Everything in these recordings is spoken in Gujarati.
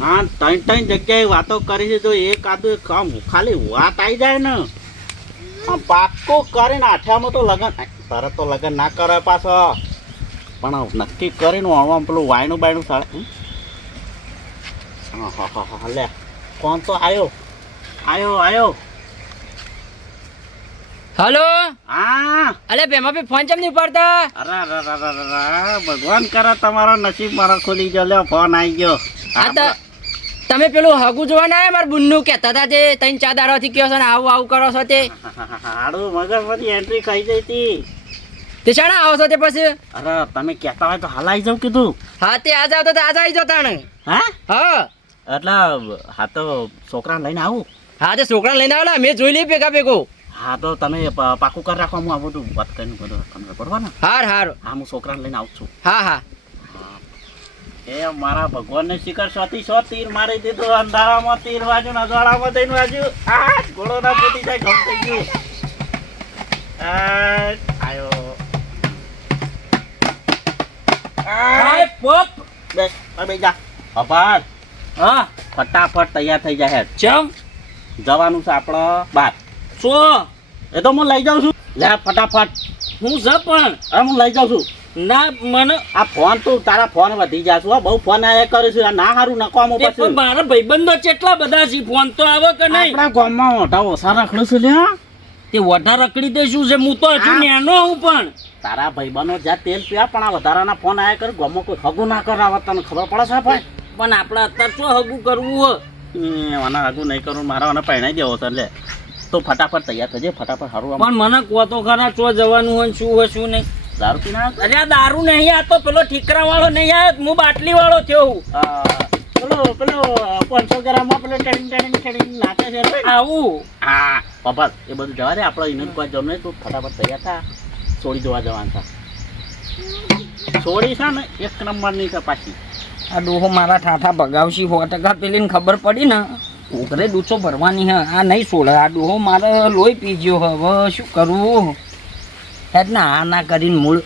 હા ત્રણ ત્રણ જગ્યાએ વાતો કરી છે તો એક આદુ કામ ખાલી વાત આવી જાય ને. આ પાક્કો કરીને આઠામાં તો લગન તરત તો લગન ના કરે પાછો. પણ નક્કી કરીને આમાં પેલું વાયનું બાયણું સાળ હા હા હા લે. કોણ તો આવ્યો આવ્યો આવ્યો હલો? હા. અલે ભેમા ભાઈ ફોન ચમ નહીં ઉપાડતા? અરે અરે અરે અરે અરે ભગવાન કરે તમારો નસીબ મારા ખુલી ગયો. લ્યો ફોન આવી ગયો. હા તો તમે પેલું હગુ જોવા ના મારા બુનનું કહેતા હતા જે ત્રણ ચાર દાડાથી કહો છો ને આવું આવું કરો છો તે. હાડું પછી એન્ટ્રી ખાઈ જઈ હતી. તે શાણા આવો છો તે પછી? અરે તમે કહેતા હોય તો હાલ આવી જાવ કીધું. હા તે આજ આવતો તો આજ આવી જતા ને. હા? હા. એટલે હા તો છોકરાને લઈને આવું. હા તે છોકરા લઈને આવેલા મેં જોઈ લઈ ભેગા ભેગો. હા તો તમે પાકું કરી રાખો હું આવું બધું વાત કરીને બધું તમને બરોબર ને? હાર હાર. હા હું છોકરાને લઈને આવું છું. હા હા. એ મારા ભગવાનને શિખર સોથી સો તીર મારી દીધું. અંધારામાં તીર વાજ્યું ને અજવાળામાં થઈને વાજુ. આ જ ઘોડો ના ફૂટી જાય ગમ થઈ ગયું. આયો. પોપ. બે બે જા. અપાર હા. ફટાફટ તૈયાર થઈ જાય ચમ. જવાનું છે આપણો બાર. શું એ તો હું લઈ જાઉં છું. લે ફટાફટ. હું છે પણ. હું લઈ જાઉં છું. ના મને આ ફોન તો તારા ફોન વધી જાશું હો. બહુ ફોન આયા કરે છે. ના હારું નકામું તે પછી. પણ મારા ભાઈબંધો કેટલા બધા છે? ફોન તો આવે કે નહીં? આપણા ગામમાં મોટા ઓછા રખડું છે લ્યા તે વધારે રખડી દે શું છે? હું તો હજુ નેનો હું પણ. તારા ભાઈબંધો જ્યાં તેલ પીવા પણ આ વધારાના ફોન આયા કરે. ગામમાં કોઈ હગું ના કરાવવા તને ખબર પડે છે ભાઈ? પણ આપણે અત્યારે શું હગું કરવું હો આના હગું નહીં કરું. મારા મને પહેણાઈ દેવો તો લે. તો ફટાફટ તૈયાર થજે. ફટાફટ હારું પણ મને કહો તો ખરા ચો જવાનું હોય શું હોય શું નહીં? દારૂ પીને આવ્યો અરે આ દારૂ નહીં આ તો પેલો ઠીકરા વાળો નહીં આવ્યો હું બાટલી વાળો થયો હું. પેલો પેલો પાંચસો ગ્રામમાં પેલો ટેડિંગ ટેડિંગ ટેડિંગ નાખે છે આવું? હા. પપ્પા એ બધું જવા દે આપણે કોઈ જવું નહીં તું ફટાફટ તૈયાર થા. છોડી જોવા જવાના છે છોડી છે ને એક નંબરની છે પાછી. આ ડોહો મારા ઠાઠા ભગાવશી સો ટકા પેલીને ખબર પડી ને. ઉઘરે ડૂચો ભરવાની હ આ નહીં છોડે આ ડોહો મારે લોહી પી ગયો હવે શું કરવું ના આ ના કરીને મૂળ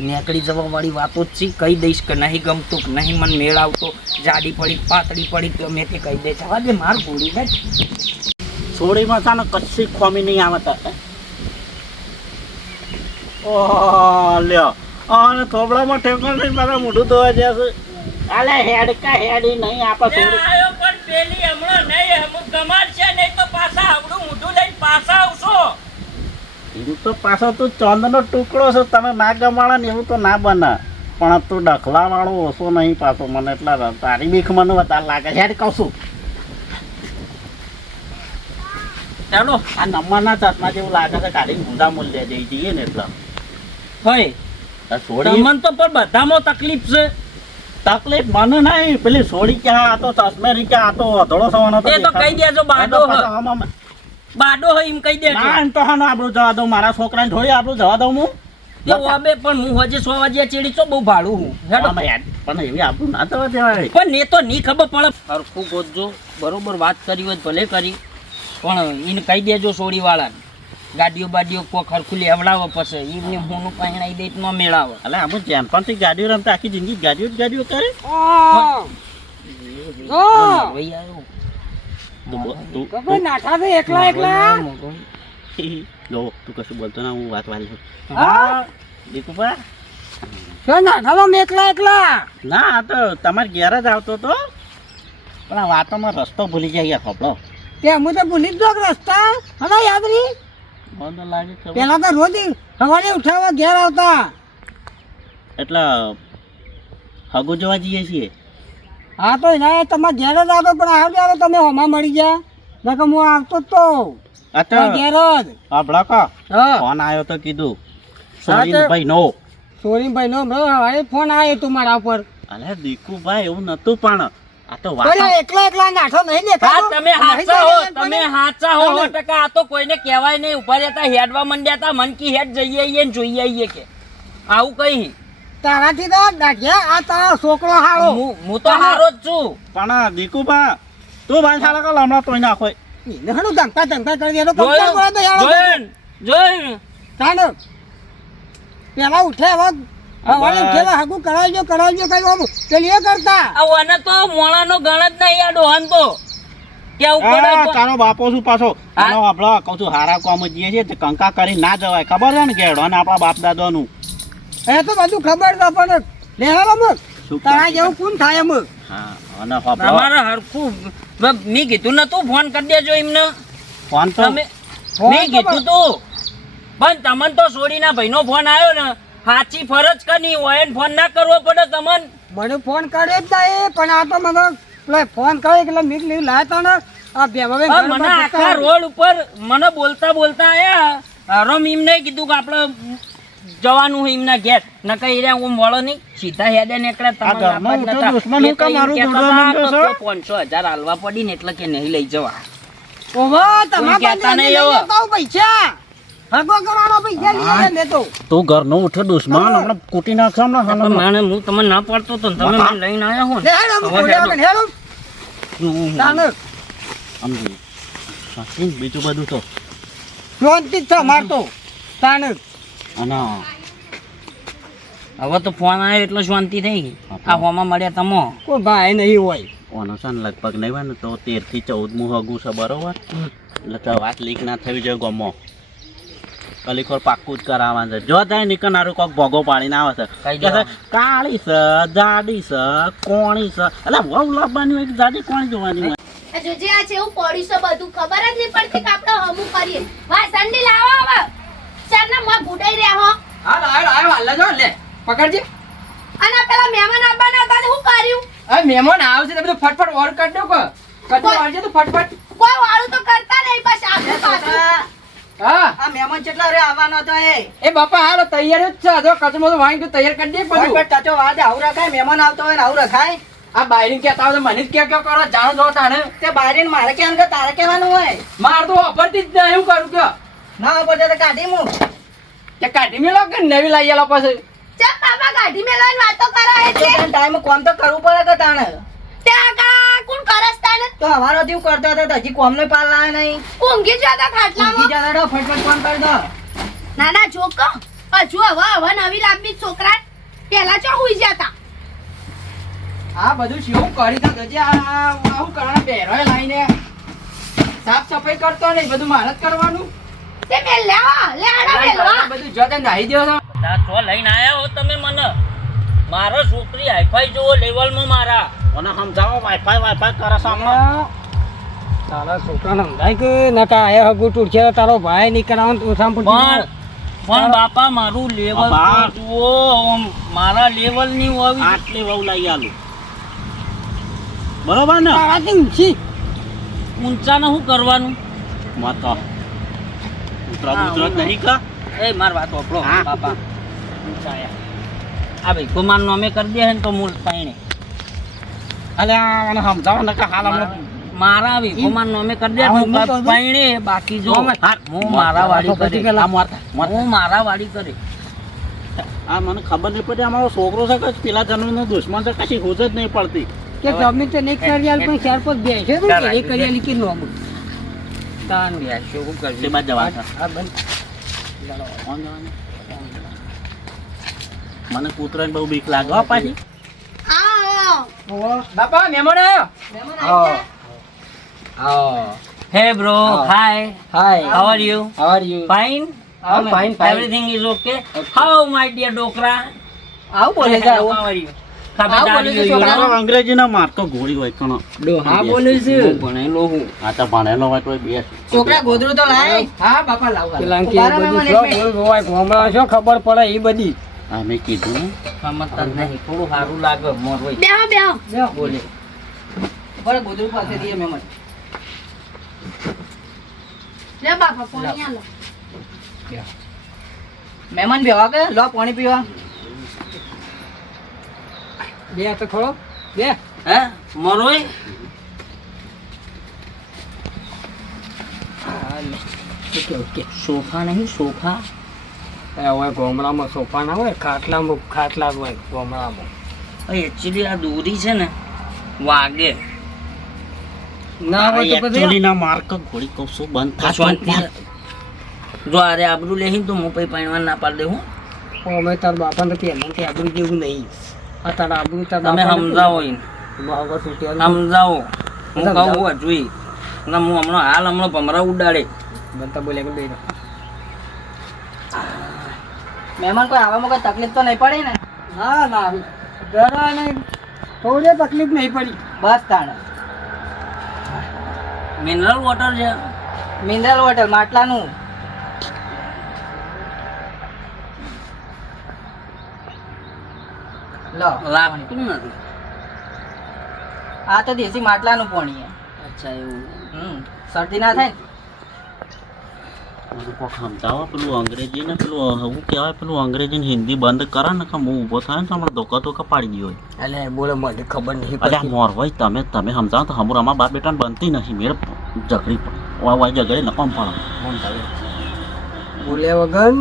નીકળી જવાવાળી વાતો જ છે. કહી દઈશ કે નહીં ગમતું કે નહીં મને મેળ આવતો જાડી પડી પાતળી પડી તો મેં તે કહી દે. જવા દે માર ગોળી ને છોડીમાં છે ને કશી ખોમી નહીં આવતા. તો લ્યો. અને થોબડામાં ઠેકણ નહીં મારા મોઢું ધોવા જશે અલે હેડ કા હેડી નહીં પણ પેલી હમણાં નહીં અમુક કમાલ છે નહીં તો પાછા આવડું મોઢું લઈને પાછા એવું તો પાછો તું ચંદનો ટુકડો છો તમે ના ગમાડા ને એવું તો ના બને. પણ તું ડખલા વાળો ઓછો નહીં પાછો મને એટલા તારી બીખ મને વધારે લાગે છે. કહું છું. ચાલો. આ નંબરના ચશ્મા જેવું લાગે છે કાઢી ઊંધા મૂલ્ય જઈ જઈએ ને એટલે. ભાઈ તમને તો પણ બધામાં તકલીફ છે. તકલીફ મને નહીં પેલી સોડી ક્યાં આ તો ચશ્મેરી ક્યાં આ તો અધળો થવાનો એ તો કહી દેજો બાડો. બાડો હોય એમ કહી દેજો. ના એમ તો હા આપણું જવા દઉં. મારા છોકરાને થોડી આપણું જવા દઉં હું. હવે પણ હું હજી સો વાગ્યા ચેડી છો બહુ ભાડું હું. પણ એવી આપણું ના થવા દેવાય. પણ ને તો નહીં ખબર પડે. હરખું ગોતજો. બરોબર વાત કરી હોય ભલે કરી. પણ એને કહી દેજો સોડી વાળાને ગાડીઓ બાડીઓ કોક હરખું લેવડાવો પછી. એમને હું પહેણાઈ દે ન મેળાવો. એટલે આમ પણ ગાડીઓ રમતા આખી જિંદગી ગાડીઓ જ ગાડીઓ કરે ભાઈ આવ્યો. તું બો- તું- ખબર નાઠા છે એકલા એકલા? તું- તું કશું બોલતો ના હું વાત હા? દીકુભા નાઠા તો એકલા એકલા? ના આ તો તમારે ઘેર જ આવતો તો. પણ આ વાતોમાં રસ્તો ભૂલી જાય ખબડો તે હું તો ભૂલી જ ગયો રસ્તા? હલા યાદ રહી પેલા તો રોજ સવારે ઉઠાવવા ઘેર આવતા. એટલે હગુ જોવા જઈએ છીએ. હા તો એના તમારા ઘેર જ આવતો પણ આવજો આવે તમે હોમાં મળી ગયા. નકર હું આવતો જ તો. ઘેર જ. આ ભડાકા. ફોન આવ્યો તો કીધું. સોરીનભાઈ નો સોરીનભાઈ નો બ્રો હવે ફોન આવ્યો તું મારા ઉપર. અરે દીકુભાઈ એવું નતું પણ. આ તો વાત એકલા એકલા નાઠો નહીં દેખાતો. તમે હાચા હો તમે. હાચા હો ટકા આ તો કોઈને કહેવાય નહીં. ઊભા રહેતા હેડવા મંડ્યા તા મન કી હેડ જઈએ ને જોઈએ આઈએ કે. આવું કઈ? તારાથી તો દાઢિયા આ તારો છોકરો હારો હું હું તો હારો જ છું. પણ દીકુભા તું ભાઈ સાલા કાલ હમણાં તોય નાખો એને હણું ધમકા ધમકા કરી દેતો કમ્પ્લેન જોયું? કરે તો યાર જોઈન જોઈન તાનો પેલા ઉઠે હવે હવારે ઉઠેલા હાગું કરાવજો કરાવજો કઈ આમ પેલી કરતા. આ વને તો મોળાનો ગણ જ ડોહાન તો. કેવું પડે આ પણ- તારો બાપો શું પાછો? હા? આનો છું હારા કોમ જઈએ છે કંકા કરી ના જવાય. ખબર છે ને અને આપણા બાપ દાદાનું એ તો બધું ખબર તો પણ લેહાલો મગ. તારા જેવું કોણ થાય મગ? હા અને આપણો તમારે હરખું મેં કીધું નતું ફોન કરી દેજો એમને. ફોન તો તમે મેં કીધું તું. પણ તમને તો સોડીના ભાઈનો ફોન આવ્યો ને. સાચી ફરજ કની હોય ને ફોન ના કરવો પડે તમને. મને ફોન કરે જ નહીં પણ આ તો મને પેલો ફોન કરે એટલે મીક લીવ લાયા ને આ બે હવે મને આખા રોડ ઉપર મને બોલતા બોલતા આયા. હરોમ એમને કીધું કે આપણે જવાનું હોય એમના ઘેર. નકર એ રહ્યા ઓમ વળો નહીં. સીધા હેડે નીકળે? પાંચસો હજાર હાલવા પડી ને એટલે કે નહીં લઈ જવા. ઓહો તમારા પાસે હું પૈસા. હગો કરવાનો પૈસા લઈ લે મેં તો. તું ઘરનો ઉઠે દુશ્મન. હમણાં કૂટી નાખશે હમણાં પણ હાલમાં. મને હું તમને ના પાડતો તો તમે મને લઈને આવ્યા હો બીજું બધું તો. શાંતિ મારતો અને હવે તો ફોન આવ્યો એટલે શાંતિ થઈ ગઈ. આ હોમાં મળ્યા તમો. કોઈ ભાઈ નહીં હોય. કોનો છે ને લગભગ નહીં હોય ને તો તેરથી ચૌદમું હગું છે બરોબર? એટલે તો વાત લીક ના થવી જોઈએ ગમો. કલીખોર પાક્કું જ કરાવવાનું છે. જો ત્યાં નીકળનારું કોક ભોગો પાડીને આવે છે? કાળી છે જાડી છે કોણી છે. એટલે વહુ લાવવાની હોય કે જાડી કોણી જોવાની હોય? જોજે આ છે એવું પડ્યું છે બધું. ખબર જ નહીં પડતી કે આપણે હમું કરીએ. વાસણ સંડી લાવો હવે ચારના મોં ગુડાઈ રહ્યા હો હા લાયો લાયો હાલ જો લે પકડજે. અને પેલા મહેમાન આવવાના હતા તે શું કર્યું? હવે મહેમાન આવશે તો બધું ફટફટ ઓર કરી દો કે. કદી વાળજે તો ફટફટ. કોઈ વાળું તો કરતા નહીં બસ આપણે પાછું. હા. આ મહેમાન કેટલા રે આવવાનો હતો એ. એ બાપા હાલો તૈયાર જ છે. જો બધું વાંગી તૈયાર કરી દે વાદે આવું રખાય મહેમાન આવતો હોય ને આવું રખાય. આ બાયરીને કહેતા હોય તો મને જ ક્યાં ક્યાં કરો જાણો જો તાણે. તે બારે મારે ક્યાં કે તારે કેવાનું હોય? માર તો વાપરતી જ નહીં કરું કે ના તો કાઢી હું તે કાઢી મેલો કે નવી લઈ આલો પછી? ચા પાપા ગાડી મેં લઈને વાતો કરો એટલે. છે ટાઈમ કોમ તો કરવું પડે કે તાણે? ત્યાં કા કોણ કરસ તાને તો અમારો દીવ કરતો હતો હજી કોમ નો પાલ લાવે નહીં? ઊંઘી જતા ખાટલામાં. બીજા દાડો ફટફટ કોમ કરી દો. ના ના જોકો હજુ હવે હવે નવી લાંબી છોકરા પેલા ચો હુઈ જતા. આ બધું શું કરી તો ગજે આ હું કરવાના બેરોય લાઈને સાફ સફાઈ કરતો નહીં બધું મહેનત કરવાનું. તે મેલ લેવા લે મેલવા બધું જોતે નાહી દો તો લઈને આયા હો તમે મને. મારો છોકરી હાઈફાઈ જોવો લેવલમાં મારા. મને સમજાવો વાઈફાઈ વાઈફાઈ કરે સામે તારા છોકરાને સમજાય કે નકા આયા હગુ ટૂટશે તારો ભાઈ નીકળવાનું તો સાંભળ. પણ પણ બાપા મારું લેવલ. જુઓ મારા લેવલની હોવી આટલી વહુ લઈ આલું. બરોબર ને? તારાથી ઊંચી ઊંચા. ને શું કરવાનું? માતા ઉતરા ઉતરા નહીં કા એ માર વાત વાપરો બાપા. આ ભાઈ કુમાર નોમે કરી દે ને તો મૂળ પાણી અલે આને સમજાવો ને કે હાલ હમણાં મારા વિભોમાન નોમે કરી દે હા, હું હું તો કર બાકી જો. હું મારા વાડી કરી. આ મારતા મારતા. હું મારા વાડી કરી. આ મને ખબર નહીં પડી અમારો છોકરો છે કે પેલા જન્મનો દુશ્મન છે કશી હોજ જ નહીં પડતી. કે જમીન તો નહીં કરિયાલ પણ ચાર પર બેસે એ કરી કરિયાલી કે નો આવું. તાન બેસ્યો હું તે કરજે? બાદ જવા આ બંધ. મને કૂતરાને બહુ બીક લાગે હો પાછી. આ બાપા મહેમાન આવ્યો? હે. Bro hi hi how are you how are you fine fine. Everything is okay how my dear ડોકરા આવું બોલે છે આવું? હાઉ આર યુ આવું બોલે છે છોકરા? તારો અંગ્રેજીનો મારતો ગોળી હોય કણો. હા બોલે છે. ભણેલો હું. આ તો ભણેલો હોય તો બે છોકરા ગોદડું તો લાય હા બાપા લાવ પેલા કે એ બધું શું બોલ બોવાય ગોમડા શું ખબર પડે એ બધી. કીધું સમજતા નહીં. થોડું સારું લાગે મોર હોય. બેહો બેહો. બોલે. બરાબર ગોદડું પાસે દઈએ મહેમાન. લે બાપા પાણી આલો. મહેમાન બેવા કે લો પાણી પીવા. બે તો ખોળો. બે. હે? મોર ઓકે ઓકે. સોફા નહીં સોફા. એ હોય ગોમડામાં સોફા ના હોય ખાટલામાં ખાટલા જ હોય ગોમડામાં. એકચ્યુઅલી આ દોરી છે ને વાગે. ના હોય તો પછી ના માર્ક ઘોડી છું બંધ થશે જો અરે આબરું લેહીન તો હું પછી પાણવા ના પાડી દઉં અમે તાર બાપાને પહેલાંથી આબરૂ જેવું નહીં. તારા આબરૂ તાર તમે સમજાવો એને. વગર તૂટેલું. સમજાવો. હું કહું હું જોઈ ના હું હમણાં હાલ હમણાં ભમરા ઉડાડે. બનતા બોલ્યા કે બે મહેમાન કોઈ આવવામાં કોઈ તકલીફ તો નહીં પડી ને? ના ના. જરા નહીં થોડી તકલીફ નહીં પડી. બસ તાણ. મિનરલ વોટર છે. મિનરલ વોટર માટલાનું. લો. નથી આ તો દેશી માટલાનું પાણી અચ્છા એવું. હમ શરદી ના થાય ને? મને કોક સમજાવો પેલું અંગ્રેજી ને પેલું શું કહેવાય પેલું અંગ્રેજી ને હિન્દી બંધ કરે ને હું ઊભો થાય ને તો હમણાં ધોકા ધોકા પાડી દો એટલે બોલે મને ખબર નહીં અલ્યા મોર હોય તમે તમે સમજાવો તો હમણાં અમારા બાપ બેટાને બનતી નથી મેળ ઝઘડી વાય વાય ઝઘડી પણ બોલ્યા વગર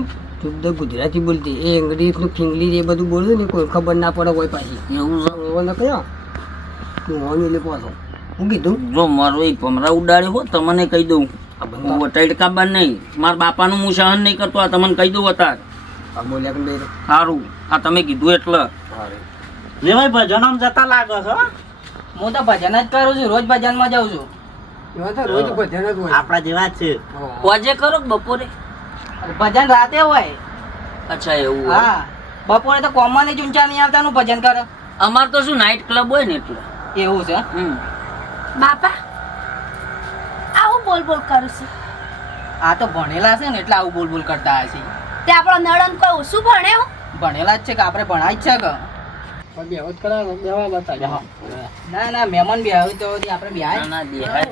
શુદ્ધ ગુજરાતી બોલતી. એ ઇંગ્લિશનું ફિંગલી એ બધું બોલ્યું ને કોઈ ખબર ના પડે કોઈ પાછી. એવું એવો ન કયો. હું હોન એટલે છો હું કીધું? જો મારો એ ભમરા ઉડાડ્યો હો તમને કહી દઉં. હું બંધા વટાઈડ કાબાર નહીં. મારા બાપાનું હું સહન નહીં કરતો આ તમને કહી દઉં અત્યારે. આ બોલ્યા કે બે સારું. આ તમે કીધું એટલે. લે ભજન આમ જતા લાગો છો? હું તો ભજન જ કરું છું રોજ ભજનમાં જાઉં છું. રોજ ભજન જ હોય. આપણા જેવા જ છે. આજે કરો બપોરે? ભજન રાતે હોય. અચ્છા એવું હા. બપોરે તો કોમન જ ઊંચા નહીં આવતાનું ભજન કરે. અમાર તો શું નાઇટ ક્લબ હોય ને એટલે. એવું છે? બાપા આવું બોલ બોલ કરું છું. આ તો ભણેલા છે ને એટલે આવું બોલ બોલ કરતા હશે. તે આપણો નળન કોઈ ઓછું ભણ્યો ભણેલા જ છે કે આપણે ભણાય જ છે કે? પણ. ના ના મહેમાન બી આવ્યું તો આપણે બે ના ના દેખાય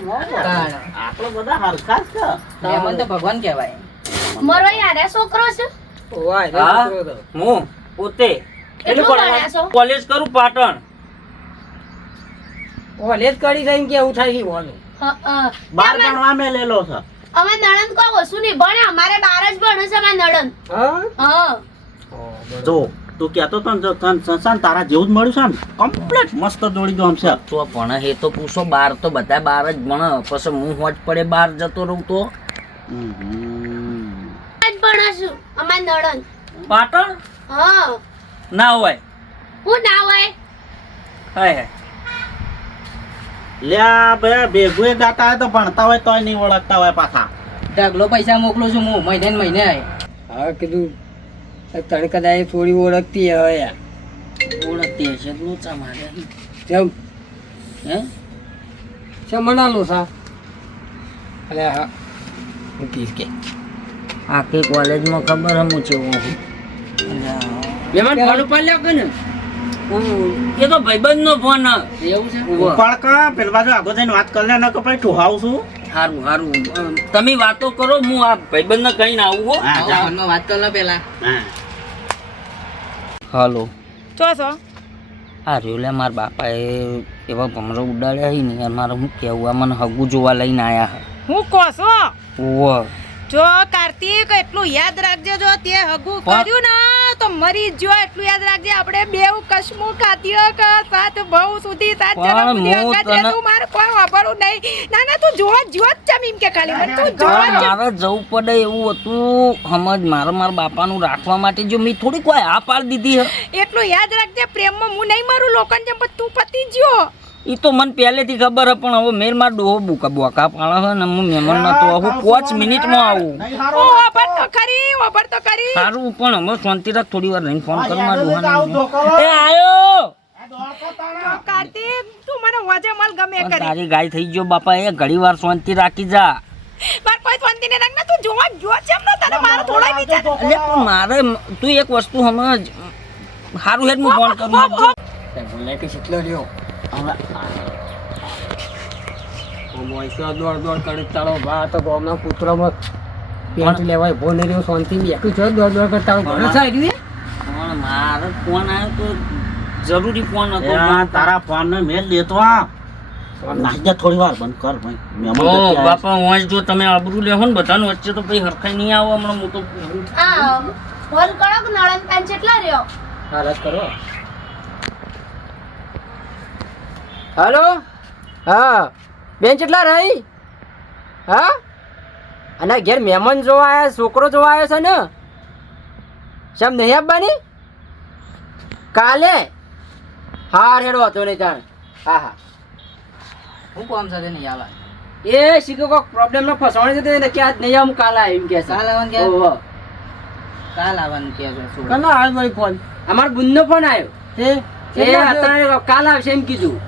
તાણ. બધા હરખા છે. મહેમાન તો ભગવાન કહેવાય. મારો યાર છોકરો છે. વાહ, હા. હું? પોતે? કોલેજ કરું પાટણ. કોલેજ કરી જઈને કેવું થાય છે ઓનું? બાર ભણવા ભણવા મેલેલો છે. અમે નણંદ કો વસુ નહીં ભણે અમારે બાર જ ભણે છે અમારે નણંદ. હા? હા. જો તું કહેતો તો જો તને સંસાન તારા જેવું જ મળ્યું છે ને કમ્પ્લીટ મસ્ત જોડી દો હમશે છે. તો ભણે એ તો પૂછો બાર તો બધા બાર જ ભણે. પછી હું હોજ પડે બાર જતો રહું તો? હમ. જ ભણે છું અમારે નણંદ પાટણ? હા. ના હોય. હું ના હોય? હાય હાય. લ્યા બે ભેગુએ ગાતા હોય તો ભણતા હોય તોય નહીં ઓળખતા હોય પાછા. ઢગલો પૈસા મોકલું છું હું મહિને ને મહિને. આય હા કીધું તને કદાચ થોડી ઓળખતી હવે યાર. ઓળખતી હશે તો લોચા મારે. જેમ હે? છે મના લોસા અલે હા. હું કે આખી કોલેજમાં ખબર હમું છે. હું મહેમાન ફોન ઉપાડ્યો કે ને? એ તો ભાઈબંધ નો ફોન એવું છે? ઉપાડ કા પેલા બાજુ આગળ જઈને વાત કરી લે ન કપાય ઠુહાવ છું. સારું સારું તમે વાતો કરો હું આ ભાઈબંધ ને કહીને આવું હો. ફોનમાં વાત કર લો પેલા. હાલો. ચો છો? આ લે મારા બાપાએ એવા ભમરો ઉડાડ્યા હી ને યાર મારે હું કહેવું આ મને હગું જોવા લઈને આયા હું. કહો છો? ઓવ જો કાર્તિક એટલું યાદ રાખજો જો તે હગું કર્યું ને તો મરી જો એટલું યાદ રાખજે. આપણે બેઉ કશમુ ખાતીઓ ક સાથ બહુ સુધી સાથ જરા મુદી તું માર કોઈ વાપરવું નહીં. ના ના તું જો જ ચમ એમ કે ખાલી. મને તું જો મારે જવું પડે એવું હતું. સમજ મારે મારા બાપાનું રાખવા માટે જો મેં થોડી કોઈ આ પાડ દીધી હે. એટલું યાદ રાખજે પ્રેમમાં હું નહીં મારું લોકન જેમ પણ તું પતી જ્યો. એ તો મને પહેલેથી ખબર હે પણ હવે મેર માર ડોહો બુકા બોકા પાળા હે ને હું મહેમાન પાંચ મિનિટમાં આવું. નહીં ઓ હારો વાપર તો કરી. વાપર તો કરી સારું પણ હવે શાંતિ રાખ થોડી વાર રહીને ફોન કર માર આવું ધોકો. એ આયો! કાર્તિક તું મને વાજે મલ ગમે કરી. તારી ગાય થઈ ગયો બાપા એ ઘડી વાર શાંતિ રાખી જા. માર કોઈ શાંતિ ને રાખ ને તું જોવા જ જો છે એમ તને મારો થોડા વિચાર. એટલે પણ મારે તું એક વસ્તુ સમજ સારું હેડ હું ફોન કરું. બોલે કે કેટલો રહ્યો હવે મોઈસો દોડ દોડ કરે ચાલો. ભા તો ગામના કૂતરામાં પેન્ટ લેવાય ભો નહીં રહ્યો શાંતિ બેઠું છો દોડ દોડ કરતા પણ મારે ફોન આવ્યો તો જરૂરી ફોન હતો. તારા ફોન ને મેલ દેતો આ. નાખી થોડી વાર બંધ કર ભાઈ. મહેમાન બાપા હું જો તમે આબરૂ લેહો ને બધાનું વચ્ચે તો પછી હરખાઈ નહીં આવો હમણાં હું તો આ હોલ કડક કેટલા રહ્યો. હા કરો. હાલો? હા. બેન કેટલા રહી? હા? અને ઘેર મહેમાન જોવા આવ્યા છોકરો જોવા આવ્યો છે ને? શેમ નહીં આપવાની? કાલે? હા રેડો હતો નહીં તાણ. હા હા. હું કોમ સાથે નહીં આવા એ શીખો કોક પ્રોબ્લેમ નો ફસવાણી જતી ને ક્યાં આજ નહીં આવું કાલ એમ કે કાલ આવવાનું કે? ઓહો. કાલ આવવાનું કે છે શું? આવ્યો ફોન અમાર બુનનો ફોન આવ્યો એ અત્યારે કાલ આવશે એમ કીધું.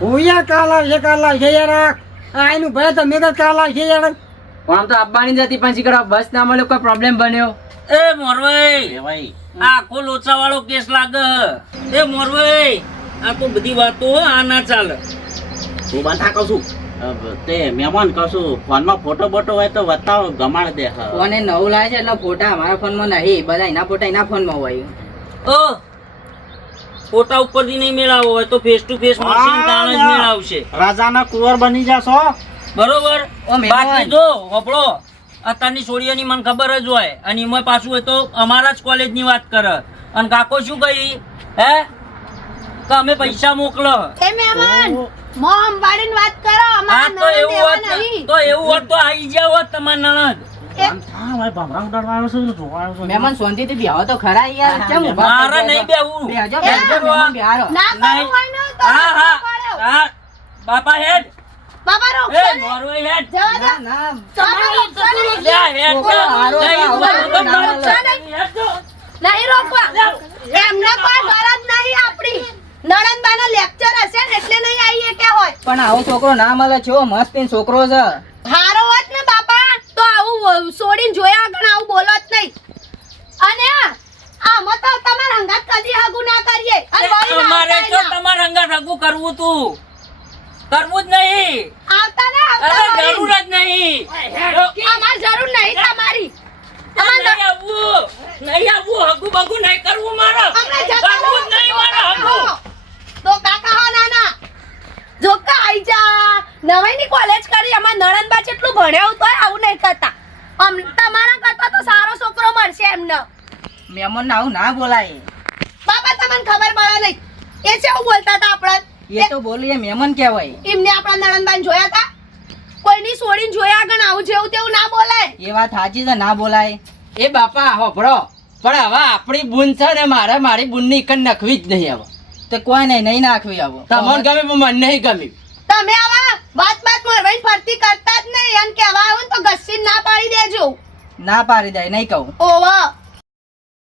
હુંયા કાલ આવશે કાલ આવશે યાર. આ એનું ભાઈ તમે તો કાલ આવશે યાર. પણ આમ તો આપવાની જતી હતી પણ શીખર બસ ના મળ્યો કોઈ પ્રોબ્લેમ બન્યો. એ મોરવાઈ ભાઈ. આ આખો લોચા વાળો કેસ લાગે. એ મોરવાઈ આ તો બધી વાતો હો, આ ના ચાલે. હું બંધા કહું છું. તે મહેમાન કશું ફોનમાં ફોટો બોટો હોય તો બતાવો ગમાડ દે. ફોને નવું લાવે છે એટલે ફોટા અમારા ફોનમાં નહીં બધા એના ફોટા એના ફોનમાં હોય. ઓ ફોટા ઉપરથી નહીં મેળાવો હોય તો ફેસ ટુ ફેસ મળશે તાણ જ મેળાવશે. રાજાના કુંવર બની જશો. બરોબર? બાકી જો હોપળો અત્યારની છોડીઓની મને ખબર જ હોય. અને એમાં પાછું હોય તો અમારા જ કોલેજની વાત કરે. અને કાકો શું કહી હે? કે અમે પૈસા મોકલો. એ મહેમાન મોં અંબાડીને વાત કરો. અમારા તો એવું હોત નહીં. તો એવું હોત તો આવી ગયા હોત તમારા નણંદ. હા ભાઈ ભમરા ઉડાડવા આવ્યો છું જોવા આવ્યો છું. મહેમાન શાંતિથી બેહો તો ખરા યાર. કેમ ઊભા મારે નહીં છો? બેહજો, બેહજો, મહેમાન બેહારો. ના નહીં. કરવું હોય ને તો હા હા બાપા હેડ. બાબા એ રોકશો હેડ. જવા દો. ના, ના. બાબા રોકશો હેડ. છોકરો નહીં, આવું ઊભા, બધું ના ઊભા, ચાલે. હેડ. જો. નહીં રોકવા. એમને કોઈ ગરજ નહીં આપણી. નણંદબાનો લેક્ચર હશે ને એટલે નહીં આવીએ કે હોય. પણ આવો છોકરો ના મળે છો મસ્ત છોકરો છે. છોડીને જોયા આગળ આવું બોલો જ નહીં. અને આ આમાં તો તમારા હંગાત કદી હગુ ના કરીએ. અમારે તો. તમારા અંગા ભેગું કરવું તું. કરવું જ નહીં. આવતા ના આવતા જરૂર. જ નહીં. અમાર જરૂર નહીં તમારી. નહીં આવવું. નહીં આવવું હગું બગું નહીં કરવું મારે. કરવું જ નહીં મારે હગું. તો કાકા હો નાના જો આઈ જા. નવાઈની કોલેજ કરી અમાર નણંદબા જેટલું ભણ્યા તોય આવું નહીં કરતા. તમારા કરતા તો સારો છોકરો મળશે એમને. મહેમાન આવું ના બોલાય. બાપા તમને ખબર પડે નહીં. એ છે હું બોલતા હતા આપણે. એ તો બોલીએ મહેમાન કહેવાય. એમને આપણા નણંદબાન જોયા હતા. કોઈની છોડીને જોયા આગળ આવું જેવું તેવું ના બોલાય. એ વાત સાચી છે ના બોલાય. એ બાપા હોભળો પણ હવે આપણી બુન છે ને મારે મારી બુનની કન નખવી જ નહીં હવે. તે કોઈ નહીં નહીં નાખવી આવો તમને ગમે પણ મને નહીં ગમ્યું. તમે આવા વાત વાત મોરવાઈ ફરતી કરતા જ નહીં. એમ કહેવા આવું ને તો ઘસીને ના પાડી દેજો. ના પાડી દે નહીં કહું. ઓવા.